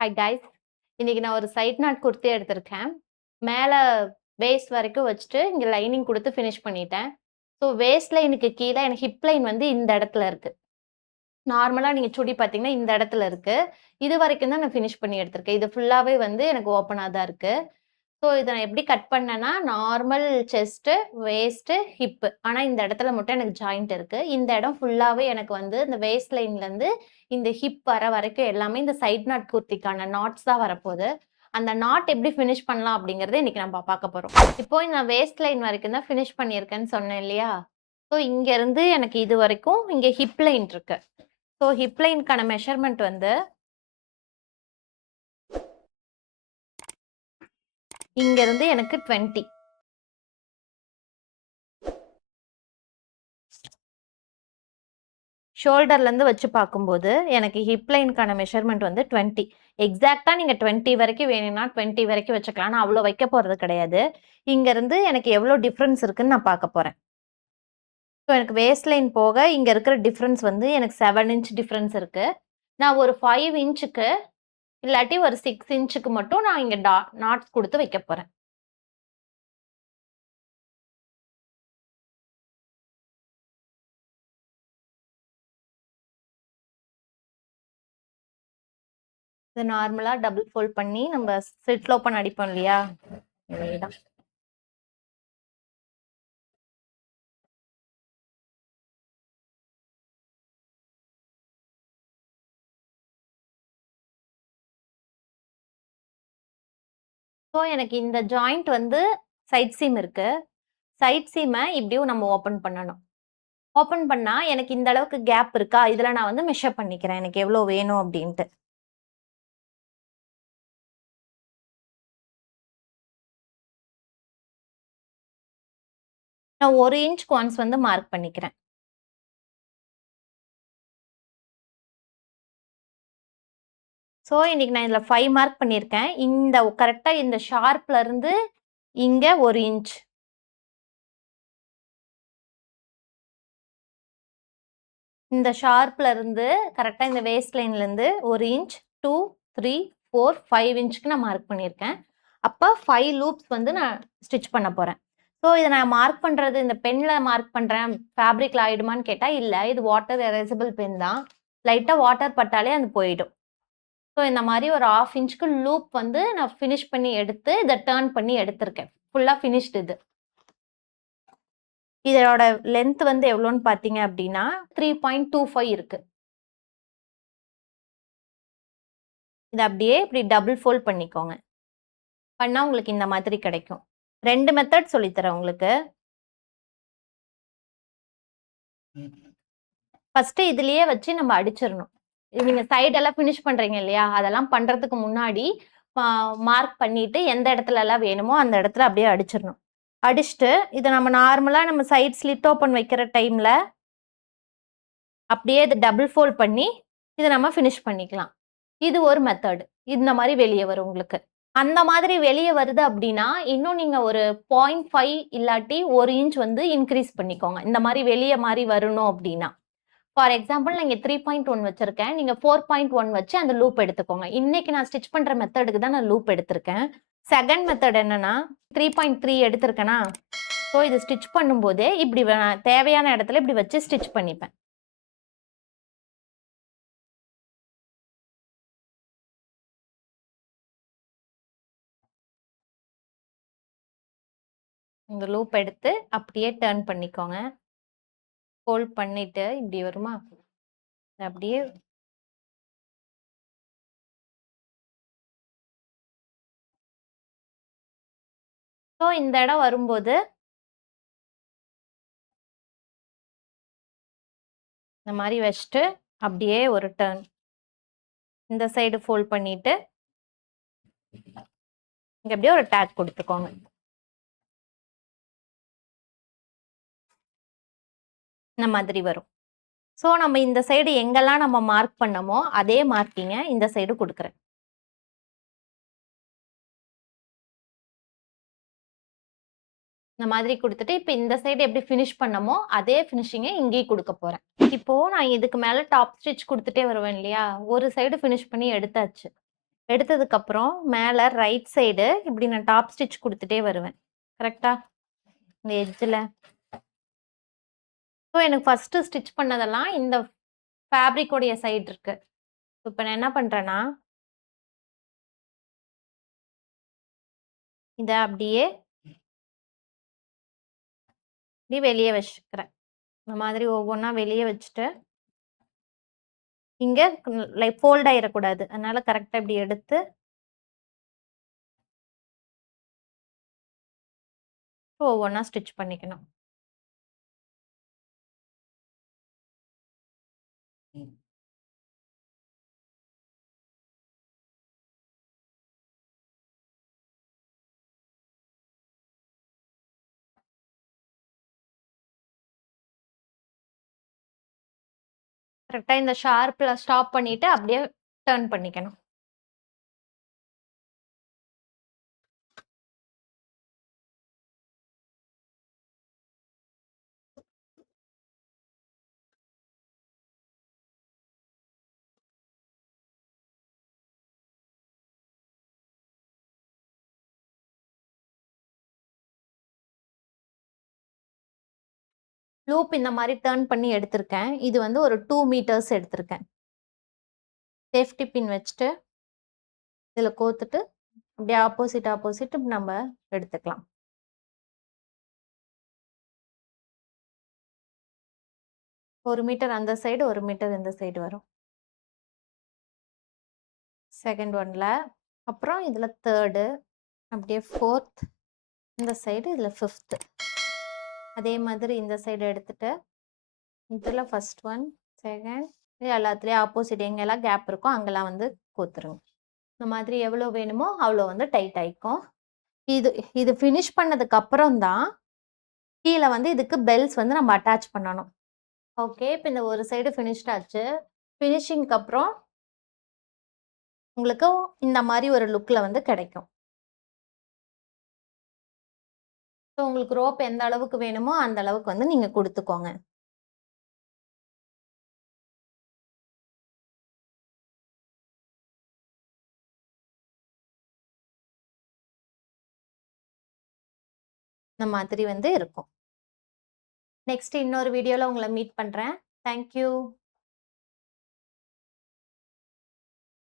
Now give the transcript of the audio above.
Hi guys. இன்னைக்கு நான் ஒரு சைட் நாட் குர்த்தி எடுத்திருக்கேன். மேல வேஸ்ட் வரைக்கும் வச்சுட்டு, இங்க லைனிங் குடுத்து ஃபினிஷ் பண்ணிட்டேன். ஸோ வேஸ்ட் லைனுக்கு கீழ எனக்கு ஹிப் லைன் வந்து இந்த இடத்துல இருக்கு. நார்மலா நீங்க சுடி பார்த்தீங்கன்னா, இந்த இடத்துல இருக்கு. இது வரைக்கும் தான் நான் ஃபினிஷ் பண்ணி எடுத்திருக்கேன். இது ஃபுல்லாவே வந்து எனக்கு ஓப்பனா தான் இருக்கு. ஸோ இத நான் எப்படி கட் பண்ணேன்னா, நார்மல் செஸ்ட்டு, வேஸ்ட்டு, ஹிப்பு. ஆனா இந்த இடத்துல மட்டும் எனக்கு ஜாயிண்ட் இருக்கு. இந்த இடம் ஃபுல்லாவே எனக்கு வந்து இந்த வேஸ்ட் லைன்லேருந்து இந்த ஹிப் வர வரைக்கும் எல்லாமே இந்த சைட் நாட் குர்த்திக்கான நாட்ஸ் தான் வரப்போது. அந்த நாட் எப்படி ஃபினிஷ் பண்ணலாம் அப்படிங்கிறத இன்னைக்கு நம்ம பார்க்க போறோம். இப்போ இந்த வேஸ்ட் லைன் வரைக்கும் தான் ஃபினிஷ் பண்ணியிருக்கேன்னு சொன்னேன் இல்லையா? ஸோ இங்கேருந்து எனக்கு இது வரைக்கும் இங்க ஹிப் லைன் இருக்கு. ஸோ ஹிப் லைன்க்கான மெஷர்மென்ட் வந்து இங்கேருந்து எனக்கு 20. ஷோல்டர்லேருந்து வச்சு பார்க்கும்போது, எனக்கு ஹிப் லைன்க்கான மெஷர்மென்ட் வந்து 20. எக்ஸாக்ட்டா நீங்க 20 வரைக்கும் வேணும்னா 20 வரைக்கும் வச்சுக்கலாம். நான் அவ்வளோ வைக்க போறது கிடையாது. இங்கருந்து எனக்கு எவ்வளோ டிஃபரன்ஸ் இருக்குன்னு நான் பார்க்க போறேன். ஸோ எனக்கு வேஸ்ட் லைன் போக இங்க இருக்கிற டிஃபரன்ஸ் வந்து எனக்கு 7 இன்ச் டிஃபரன்ஸ் இருக்கு. நான் ஒரு 5 இன்ச்சுக்கு இல்லாட்டி ஒரு 6 இன்ச்சுக்கு மட்டும் நான் இங்க நாட்ஸ் குடுத்து வைக்க போறேன். இத நார்மலா டபுள் ஃபோல்ட் பண்ணி நம்ம ஸ்லிட் ஓப்பன் அடிப்போம் இல்லையா? அதேதான். ஸோ எனக்கு இந்த ஜாயிண்ட் வந்து சைட் சீம் இருக்கு. சைட் சீம இப்படியும் நம்ம ஓப்பன் பண்ணணும். ஓப்பன் பண்ணா எனக்கு இந்த அளவுக்கு கேப் இருக்கா? இதுல நான் வந்து மெஷர் பண்ணிக்கிறேன். எனக்கு எவ்வளோ வேணும் அப்படின்ட்டு. நான் 1 இன்ச்க்கு ஒன்ஸ் வந்து மார்க் பண்ணிக்கிறேன். ஸோ இன்னைக்கு நான் இதுல 5 மார்க் பண்ணியிருக்கேன். இந்த கரெக்ட்டா இந்த ஷார்ப்ல இருந்து இங்க 1 இன்ச். இந்த ஷார்ப்ல இருந்து கரெக்ட்டா இந்த வேஸ்ட் லைன்ல இருந்து 1 இன்ச், 2, 3, 4, 5 இன்ச்க்கு நான் மார்க் பண்ணியிருக்கேன். அப்ப 5 லூப்ஸ் வந்து நான் ஸ்டிட்ச் பண்ண போறேன். ஸோ இத நான் மார்க் பண்றது இந்த பென்ல மார்க் பண்றேன், ஃபேப்ரிக்ல ஆயிடுமான்னு கேட்டா, இல்ல. இது வாட்டர் எரேசபிள் பென் தான். லைட்டா வாட்டர் பட்டாலே அது போயிடும். ஸோ இந்த மாரி ஒரு 1/2 இன்ச்க்கு லூப் வந்து நான் ஃபினிஷ் பண்ணி எடுத்து, இத டர்ன் பண்ணி எடுத்திருக்கேன். ஃபுல்லா ஃபினிஷ்டு இது. இதோட லென்த் வந்து எவ்வளோன்னு பார்த்தீங்க அப்படின்னா, 3.25 இருக்கு. இத அப்படியே இப்படி டபுள் ஃபோல்ட் பண்ணிக்கோங்க. பண்ணா உங்களுக்கு இந்த மாதிரி கிடைக்கும். 2 மெத்தட் சொல்லித் தரேன் உங்களுக்கு. ஃபர்ஸ்ட்டு இதுலயே வச்சு நம்ம அடிச்சிரணும். நீங்க சைடெல்லாம் ஃபினிஷ் பண்றீங்க இல்லையா? அதெல்லாம் பண்றதுக்கு முன்னாடி ஆ மார்க் பண்ணிட்டு எந்த இடத்துலலாம் வேணுமோ அந்த இடத்துல அப்படியே அடிச்சிரணும். அடிச்சுட்டு இத நம்ம நார்மலா நம்ம சைட் ஸ்லிட் ஓப்பன் வைக்கிற டைம்ல அப்படியே இத டபுள் ஃபோல்ட் பண்ணி இத நம்ம ஃபினிஷ் பண்ணிக்கலாம். இது ஒரு மெத்தட். இந்த மாரி வெளிய வரும் உங்களுக்கு. அந்த மாதிரி வெளிய வருது அப்டின்னா, இன்னும் நீங்க ஒரு 0.5 இல்லாட்டி 1 இன்ச் வந்து இன்கிரீஸ் பண்ணிக்கோங்க. இந்த மாரி வெளிய மாரி வரணும் அப்டின்னா. ஃபார் எக்ஸாம்பிள் நான் இங்க 3.1 வச்சிருக்கேன். நீங்க 4.1 வச்சு அந்த லூப் எடுத்துக்கோங்க. இன்னைக்கு நான் ஸ்டிட்ச் பண்ற மெத்தடுக்கு தான் நான் லூப் எடுத்திருக்கேன். செகண்ட் மெத்தட் என்னன்னா, 3.3 எடுத்திருக்கேனா, ஸோ இது ஸ்டிட்ச் பண்ணும்போதே இப்டி தேவையான இடத்துல இப்டி வச்சு ஸ்டிட்ச் பண்ணிப்பேன். இந்த லூப் எடுத்து அப்படியே டர்ன் பண்ணிக்கோங்க. ஃபோல்ட் பண்ணிட்டு இப்டி வருமா? அப்படியே ஸோ இந்த இடம் வரும்போது, இந்த மாரி வச்சுட்டு, அப்படியே ஒரு டர்ன். இந்த சைடு ஃபோல்ட் பண்ணிட்டு, இங்க அப்படியே ஒரு டேக் குடுத்துக்கோங்க. இந்த மாதிரி வரும். ஸோ நம்ம இந்த சைடு எங்கெல்லாம் நம்ம மார்க் பண்ணமோ, அதே மார்க்கிங்க இந்த சைடு குடுக்குறேன். இந்த மாதிரி குடுத்துட்டு, இப்ப இந்த சைடு எப்படி ஃபினிஷ் பண்ணமோ, அதே ஃபினிஷிங்க இங்கேயும் குடுக்க போறேன். இப்போ நான் இதுக்கு மேல டாப் ஸ்டிட்ச் குடுத்துட்டே வருவேன் இல்லையா? ஒரு சைடு ஃபினிஷ் பண்ணி எடுத்தாச்சு. எடுத்ததுக்கப்புறம் மேல ரைட் சைடு இப்படி நான் டாப் ஸ்டிச் குடுத்துட்டே வருவேன். கரெக்ட்டா? இந்த எட்ஜ்ல. ஸோ எனக்கு ஃபர்ஸ்ட்டு ஸ்டிச் பண்ணதெல்லாம் இந்த ஃபேப்ரிக் உடைய சைடு இருக்கு. இப்ப நான் என்ன பண்றேன்னா, இத அப்படியே இப்படி வெளிய வச்சுக்கிறேன். இந்த மாதிரி ஒவ்வொன்னா வெளிய வச்சுட்டு, இங்க லைக் ஃபோல்ட் ஆயிறக்கூடாது. அதனால கரெக்ட்டா இப்படி எடுத்து ஒவ்வொன்னா ஸ்டிச் பண்ணிக்கணும். கரெக்ட்டா இந்த ஷார்ப்ல ஸ்டாப் பண்ணிட்டு அப்படியே டர்ன் பண்ணிக்கணும். லூப் இந்த மாரி டர்ன் பண்ணி எடுத்திருக்கேன். இது வந்து ஒரு 2 மீட்டர்ஸ் எடுத்திருக்கேன். சேஃப்டி பின் வச்சுட்டு, இதில கோத்துட்டு, அப்படியே ஆப்போசிட் நம்ம எடுத்துக்கலாம். 1 மீட்டர் அந்த சைடு, 1 மீட்டர் இந்த சைடு வரும். செகண்ட் ஒன்ல, அப்புறம் இதில 3, அப்படியே 4த், இந்த சைடு இதில 5த். அதே மாதிரி இந்த சைடு எடுத்துட்டு, இதில ஃபர்ஸ்ட் ஒன், செகண்ட், இது எல்லாத்துலயும் ஆப்போசிட் எங்கெல்லாம் கேப் இருக்கோ அங்கெல்லாம் வந்து கோத்துருங்க. இந்த மாதிரி எவ்வளோ வேணுமோ அவ்வளோ வந்து டைட் ஆயிக்கும். இது இது ஃபினிஷ் பண்ணதுக்கு அப்புறம் தான், கீழ வந்து இதுக்கு பெல்ஸ் வந்து நம்ம அட்டாச் பண்ணணும். ஓகே. இப்ப இந்த ஒரு சைடு ஃபினிஷ்ட் ஆச்சு. ஃபினிஷிங்க்கு அப்புறம் உங்களுக்கு இந்த மாரி ஒரு லுக்ல வந்து கிடைக்கும். ஸோ உங்களுக்கு ரோப் எந்த அளவுக்கு வேணுமோ, அந்த அளவுக்கு வந்து நீங்க குடுத்துக்கோங்க. இந்த மாதிரி வந்து இருக்கும். நெக்ஸ்ட் இன்னொரு வீடியோல உங்கள மீட் பண்றேன். Thank you.